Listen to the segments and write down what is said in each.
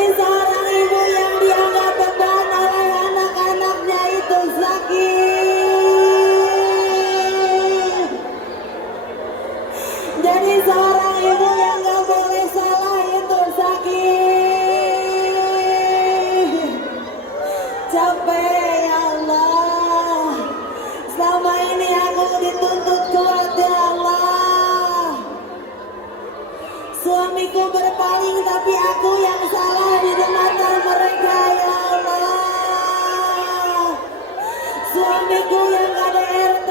Jadi seorang ibu yang dianggap beban oleh anak-anaknya itu sakit. Jadi seorang ibu yang gak boleh salah itu sakit. Capek ya Allah. Selama ini aku dituntut kuat ya Allah. Suamiku berpaling tapi aku yang salah di mata mereka ya Allah. Suamiku yang KDRT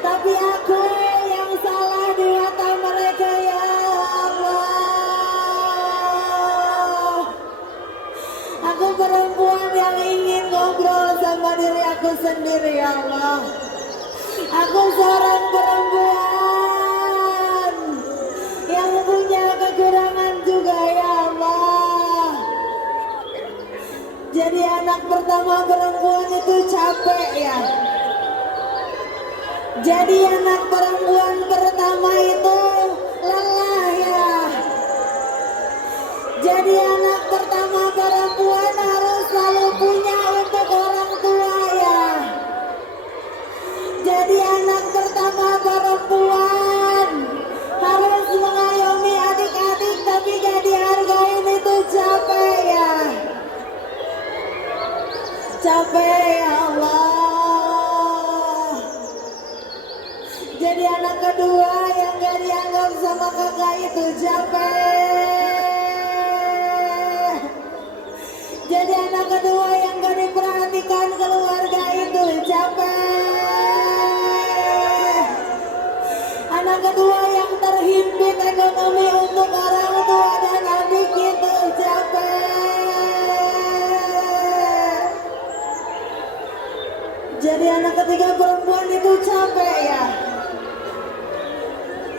tapi aku yang salah di mata mereka ya Allah. Aku perempuan yang ingin ngobrol sama diri aku sendiri ya Allah. Aku seorang perempuan yang punya kekurangan juga ya Allah. Jadi anak pertama perempuan itu capek ya. Jadi anak perempuan pertama itu lelah ya. Jadi anak pertama perempuan harus selalu punya untuk orang tua ya. Jadi anak pertama perempuan harus mengayomi adik-adik tapi gak dihargain itu capek ya. Capek ya Allah. Jadi anak kedua yang gak dianggap sama kakak itu capek. Jadi anak kedua yang gak diperhatikan keluarga itu capek. Anak kedua yang terhimpit ekonomi untuk orang tua dan adik itu capek. Jadi anak ketiga perempuan itu capek ya.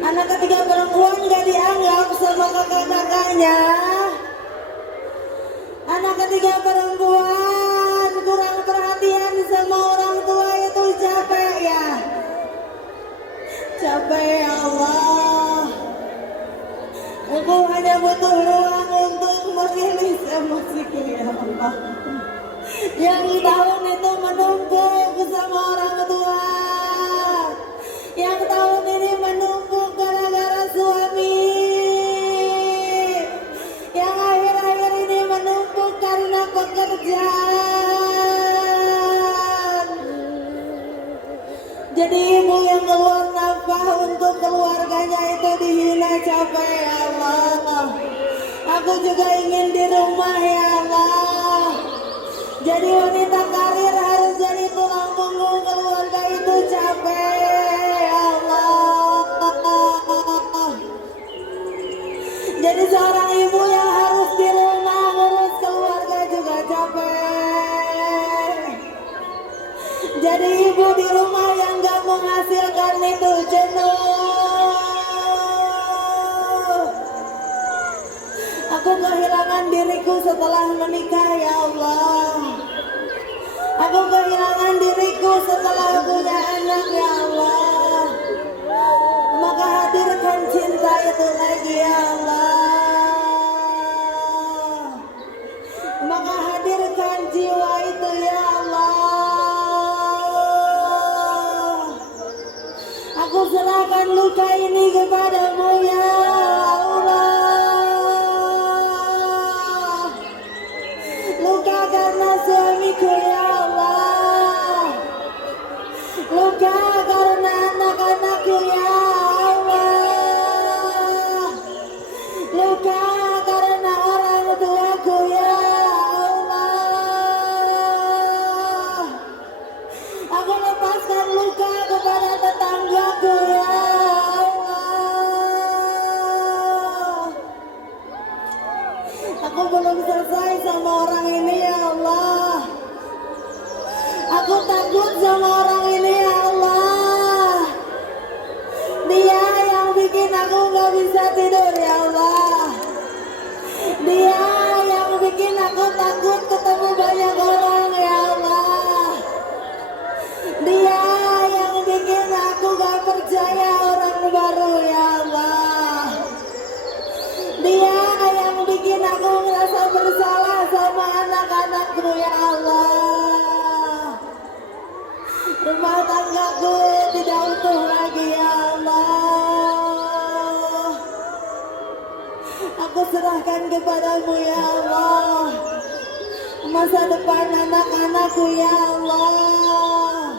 Anak ketiga perempuan gak dianggap sama kakak-kakaknya. Anak ketiga perempuan kurang perhatian sama orang tua itu capek ya. Capek ya Allah. Aku hanya butuh ruang untuk merilis emosiku ya Allah. Yang tahun itu menumpuk sama orang tua. Yang tahun ini menumpuk gara-gara suami. Yang akhir-akhir ini menumpuk karena pekerjaan. Jadi ibu yang keluar nafkah untuk keluarganya itu dihina capek ya Allah. Aku juga ingin di rumah ya Allah. Jadi wanita karir harus jadi tulang punggung keluarga itu capek ya Allah. Jadi seorang ibu yang harus di rumah ngurus keluarga juga capek. Jadi ibu di rumah yang gak menghasilkan itu jenuh. Aku kehilangan diriku setelah menikah ya Allah. Aku kehilangan diriku setelah punya anak ya Allah. Maka hadirkan cinta itu lagi ya Allah. Maka hadirkan jiwa itu ya Allah. Aku serahkan luka ini kepadamu ya Allah. Luka karena suamiku ya Allah. Luka karena anak-anakku ya Allah. Luka karena orang tuaku ya Allah. Aku lepaskan luka kepada tetanggaku ya Allah. Aku belum selesai sama orang ini ya Allah. Aku takut sama orang ini ya Allah. Dia yang bikin aku gak bisa tidur ya Allah. Dia yang bikin aku takut ketemu banyak orang ya Allah. Dia yang bikin aku gak percaya orang baru ya Allah. Dia yang bikin aku ngerasa serahkan kepadamu ya Allah. Masa depan anak-anakku ya Allah.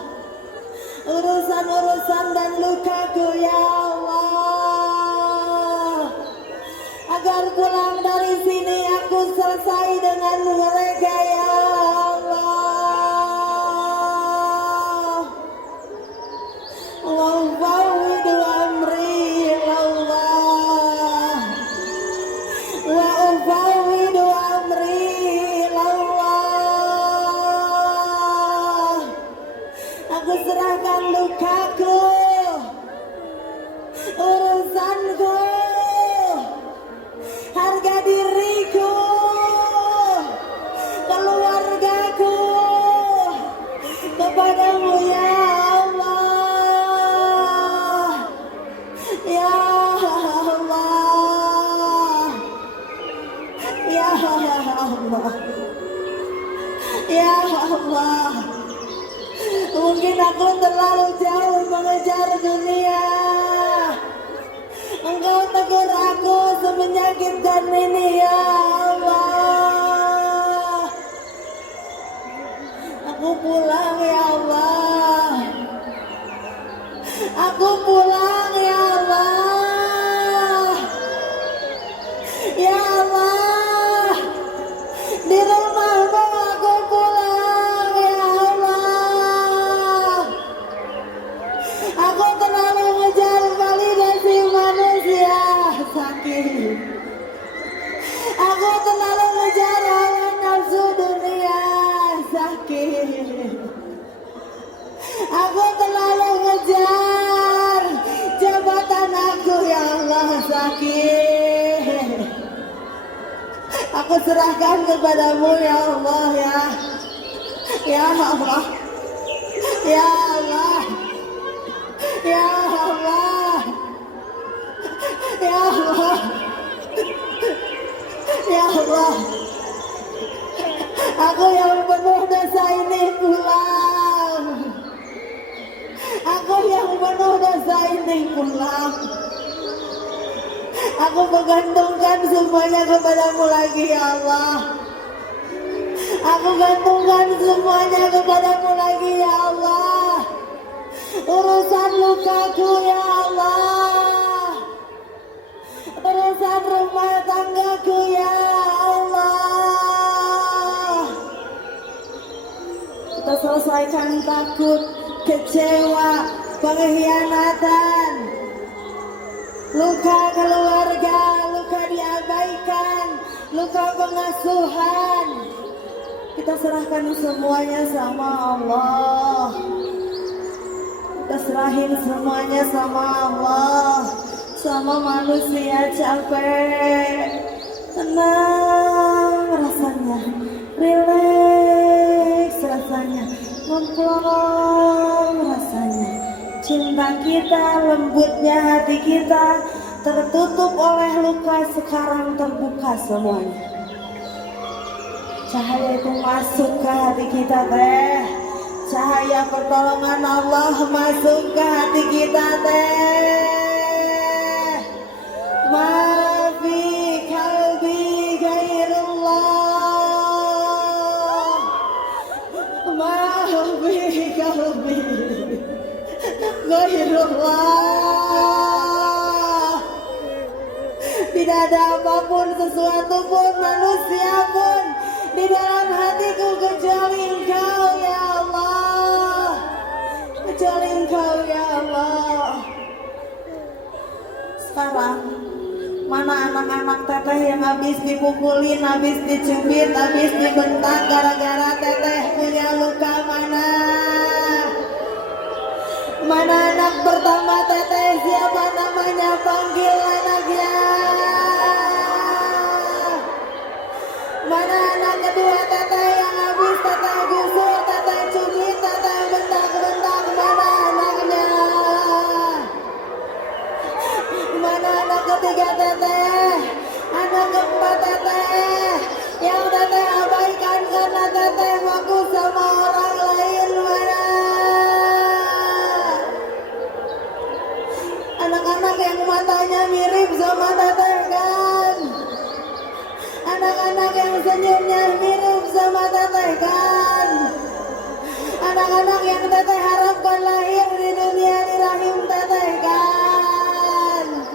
Urusan-urusan dan lukaku ya Allah. Agar pulang dari sini aku selesai dengan mereka ya Allah. Wa'ufawidu amri ilallah. Wa'ufawidu amri ilallah. Aku serahkan lukaku, urusanku, harga diriku, keluargaku kepadamu ya Allah. Ya Allah. Ya Allah. Ya Allah. Mungkin aku terlalu jauh mengejar dunia. Engkau tegur aku semenyakitkan ini ya Allah. Aku pulang ya Allah. Aku pulang ya Allah. Ya Allah. Di rumahmu aku pulang ya Allah. Aku terlalu ngejar validasi manusia sakit. Aku terlalu ngejar hawa nafsu dunia sakit. Aku terlalu ngejar jabatan aku ya Allah sakit. Aku serahkan kepadamu ya Allah ya. Ya Allah. Ya Allah. Ya Allah. Ya Allah. Ya Allah. Aku yang penuh dosa ini pulang. Aku yang penuh dosa ini pulang. Aku menggantungkan semuanya kepadamu lagi ya Allah. Aku gantungkan semuanya kepadamu lagi ya Allah. Urusan lukaku ya Allah. Urusan rumah tanggaku ya Allah. Kita selesaikan takut, kecewa, pengkhianatan, luka keluarga, luka diabaikan, luka pengasuhan. Kita serahkan semuanya sama Allah. Kita serahin semuanya sama Allah. Sama manusia capek, tenang rasanya, rileks rasanya, memplong rasanya. Cinta kita, lembutnya hati kita tertutup oleh luka, sekarang terbuka semuanya. Cahaya itu masuk ke hati kita teh. Cahaya pertolongan Allah masuk ke hati kita teh. Ma fi qalbi ghairullah. Ma fi qalbi ghairullah. Tidak ada apapun, sesuatu pun, manusia pun di dalam hatiku kecuali Engkau ya Allah. Kecuali Engkau ya Allah. Sekarang mana anak-anak teteh yang habis dipukulin, habis dicubit, habis dibentak gara-gara teteh punya luka? Mana? Mana anak pertama teteh? Siapa namanya? Panggil anaknya. Mana anak kedua teteh yang habis teteh gusur, teteh cubit, teteh bentak-bentak? Mana anaknya? Mana anak ketiga teteh? Anak keempat teteh yang teteh abaikan karena teteh fokus sama orang lain? Mana? Anak-anak yang matanya mirip sama teteh kan? anak-anak yang senyumnya mirip sama teteh kan. Anak-anak yang teteh harapkan lahir di dunia di rahim teteh kan.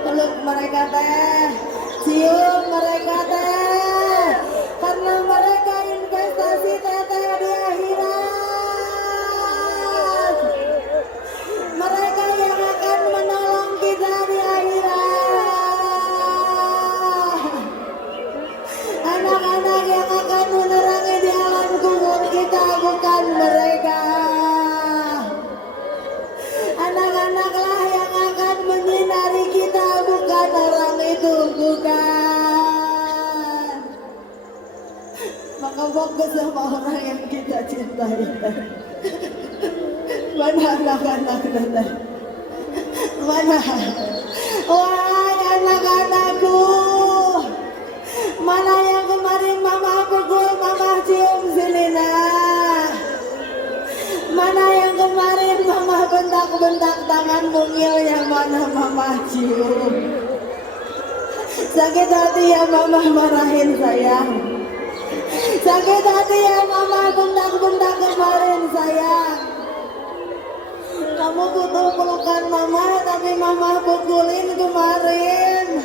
Peluk mereka teh, cium mereka teh, karena mereka investasi teteh di akhirat. Mereka yang akan menolong kita di akhirat. Anak-anak yang akan menerangi di alam kubur kita bukan mereka. Anak-anaklah yang akan menyinari kita, bukan orang itu, bukan. Maka fokus sama orang yang kita cintai. Mana anak-anak kita? Mana? Wahai anak-anakku, mana yang kemarin mama pukul, mama cium sini nah. Mana yang kemarin mama bentak-bentak tangan mungil, yang mana mama cium. Sakit hati ya mama marahin sayang. Sakit hati ya mama bentak-bentak kemarin sayang. Kamu butuh pelukan mama, tapi mama pukulin kemarin.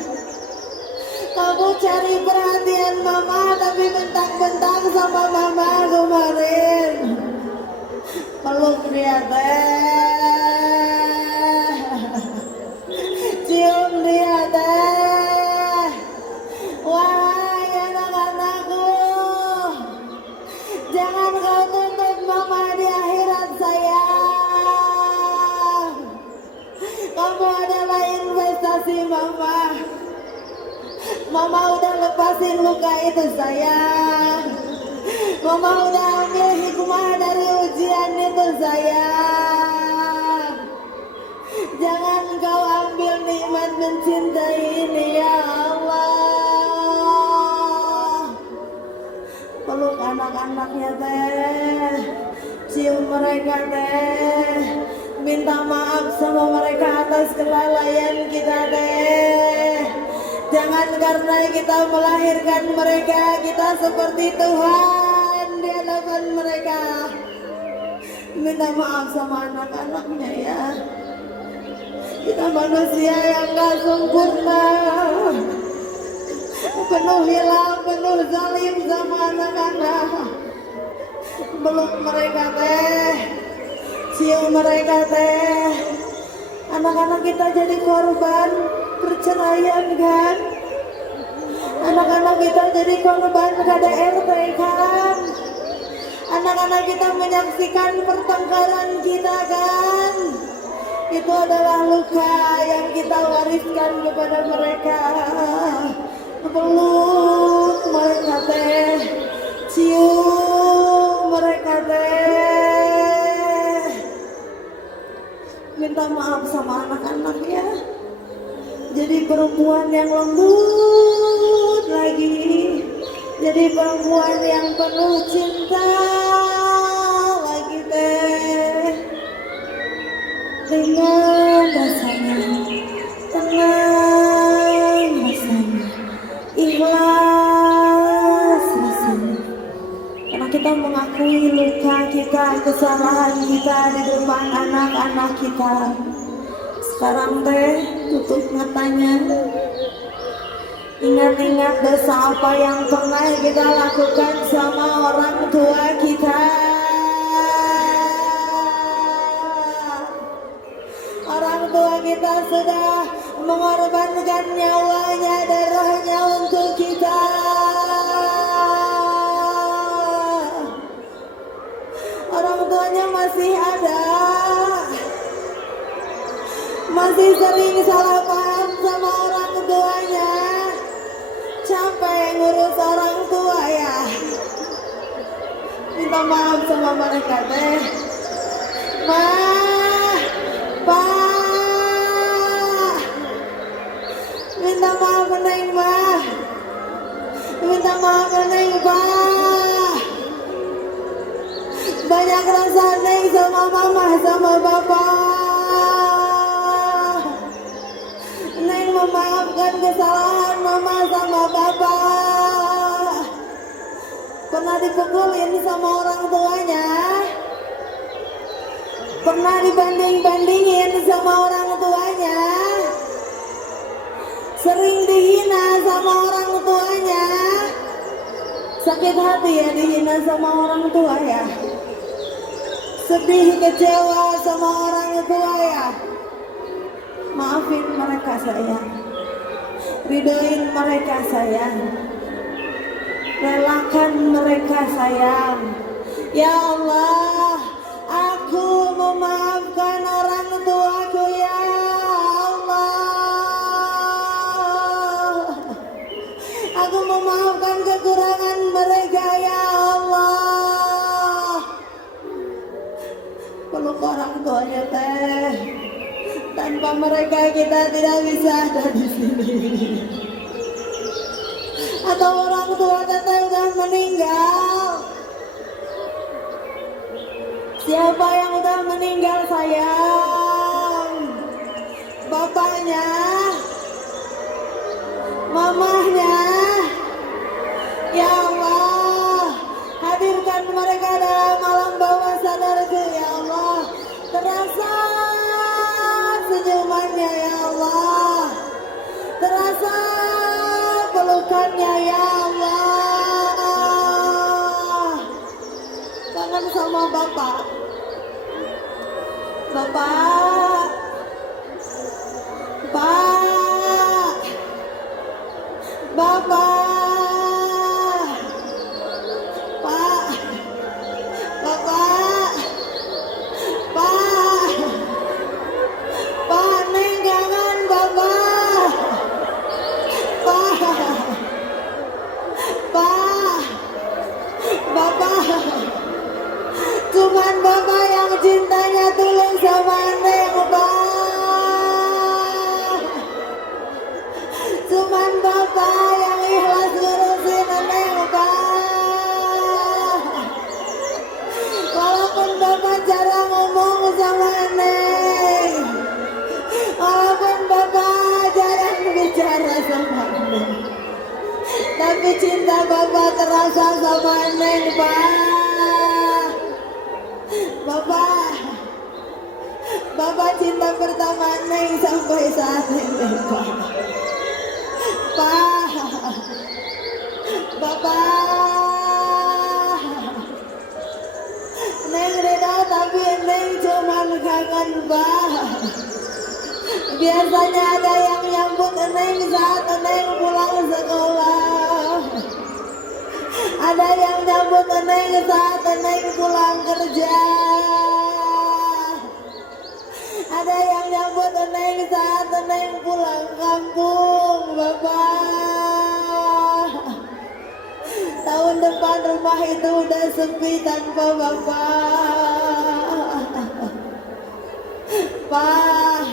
Kamu cari perhatian mama, tapi bentak-bentak sama mama kemarin. Peluk dia teh, cium dia teh. Wahai anak-anakku, jangan kau tuntut mama di akhirat sayang. Kamu adalah investasi mama. Mama udah lepasin luka itu sayang. Mama udah ambil hikmah dari ujian itu sayang. Jangan kau ambil nikmat mencintai ini ya Allah. Peluk anak-anaknya teh, cium mereka teh, minta maaf sama mereka atas kelalaian kita teh. Jangan karena kita melahirkan mereka, kita seperti Tuhan di hadapan mereka. Minta maaf sama anak-anaknya ya. Kita manusia yang gak sempurna, penuh hilang, penuh zalim sama anak-anak. Peluk mereka teh, cium mereka teh. Anak-anak kita jadi korban perceraian kan. Anak-anak kita jadi korban KDRT kan. Anak-anak kita menyaksikan pertengkaran kita kan. Itu adalah luka yang kita wariskan kepada mereka. Peluk mereka teh, cium mereka teh. Minta maaf sama anak-anak ya. Jadi perempuan yang lembut lagi, jadi perempuan yang penuh cinta lagi teh. Dengan rasanya, tenang rasanya, ikhlas rasanya. Karena kita mengakui luka kita, kesalahan kita di depan anak-anak kita. Sekarang teh tutup matanya. Ingat-ingat dosa apa yang pernah kita lakukan sama orang tua kita. Orang tua kita sudah mengorbankan nyawanya, darahnya untuk kita. Orang tuanya masih ada, masih sering salah paham sama orang tuanya. Capek ngurus orang tua ya. Minta maaf sama mereka teh. Ma, Pa, minta maaf Neng Ma, minta maaf Neng Pa. Banyak rasa Neng sama Mama sama Papa. Neng memaafkan kesalahan Mama sama Papa. dipukulin sama orang tuanya? Pernah dibanding-bandingin sama orang tuanya? Sering dihina sama orang tuanya? Sakit hati ya dihina sama orang tua ya? Sedih kecewa sama orang tua ya? Maafin mereka sayang, ridoin mereka sayang, relakan mereka sayang. Ya Allah, aku memaafkan orang tuaku ya Allah. Aku memaafkan kekurangan mereka ya Allah. Peluk orang tuanya teh. Tanpa mereka kita tidak bisa ada di sini. Atau orang tua teteh udah meninggal. Siapa yang udah meninggal sayang? Bapaknya, mamahnya. Ya Allah, hadirkan mereka dalam malam bawah sadarku ya Allah. Terasa senyumannya ya Allah, terasa pelukannya ya Allah. Kangen sama bapak. Bapak, Pak, Bapak, Pak, Bapak, Pak, Pak, Neng kangen Bapak, Pak, Pak, Bapak. Cuman Bapak yang cintanya tulus sama Neng, Pak. Cuman Bapak yang ikhlas ngurusin Neng, Pak. Walaupun Bapak jarang ngomong sama Neng, walaupun Bapak jarang bicara sama Neng, tapi cinta Bapak terasa sama Neng, Pak. Bapak cinta pertama Neng sampai saat ini, Pak. Pak, Bapak, Neng reda tapi Neng cuman kangen, Pak. Biasanya ada yang nyambut Neng saat Neng pulang sekolah. Ada yang nyambut Neng saat Neng pulang kerja. Ada yang nyambut Neng saat Neng pulang kampung, Bapak. Tahun depan rumah itu udah sepi tanpa Bapak. Pak,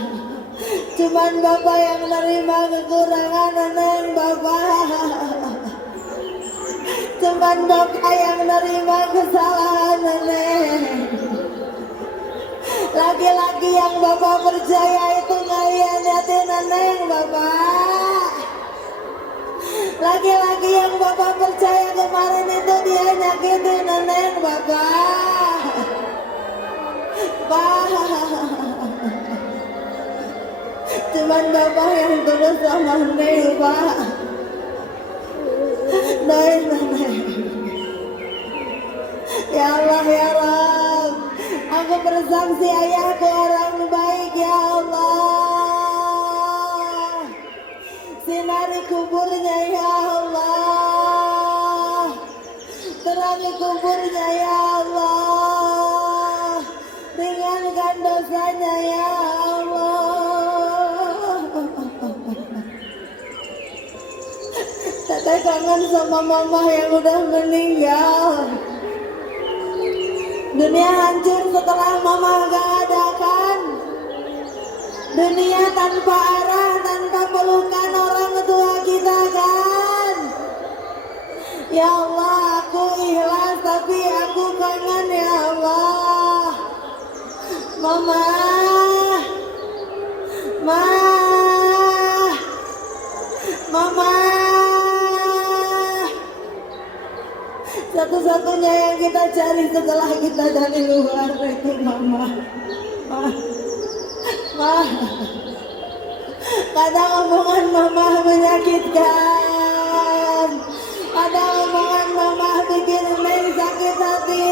cuman Bapak yang menerima kekurangan Neng, Bapak. Cuman Bapak yang menerima kesalahan Neng. Laki-laki yang Bapak percaya itu ngianatin Neng, Bapak. Laki-laki yang Bapak percaya kemarin itu dia nyakitin Neng, Bapak. Pak, cuman Bapak yang tulus sama Neng, Pak. Doain Neng. Ya Allah ya Rabb, aku bersaksi ayahku orang baik ya Allah. Sinari kuburnya ya Allah, terangi kuburnya ya Allah, ringankan dosanya ya Allah. Teteh kangen sama mama yang udah meninggal. Dunia hancur setelah mama gak ada kan. Dunia tanpa arah, tanpa pelukan orang tua kita kan. Ya Allah, aku ikhlas tapi aku kangen ya Allah. Mama, Mama, Satu-satunya yang kita cari setelah kita dari luar itu mama. Ma, kadang omongan mama menyakitkan, kadang omongan mama bikin Neng sakit hati.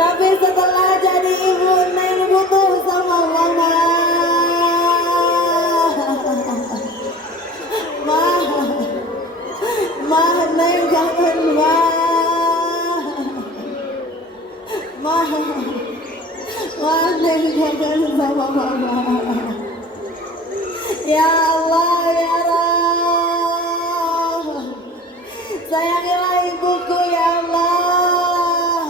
Tapi setelah jadi ibu, Neng butuh sama mama. Neng jangan Neng jangan sama mama. Ya Allah, ya Rabb, sayangilah ibuku ya Allah,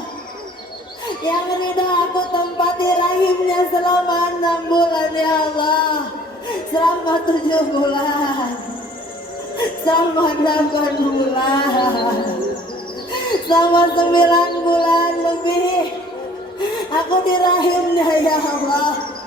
yang ridha aku tempati rahimnya selama 6 bulan ya Allah, selama 7 bulan, selama 8 bulan, selama 9 bulan lebih aku di rahimnya ya Allah.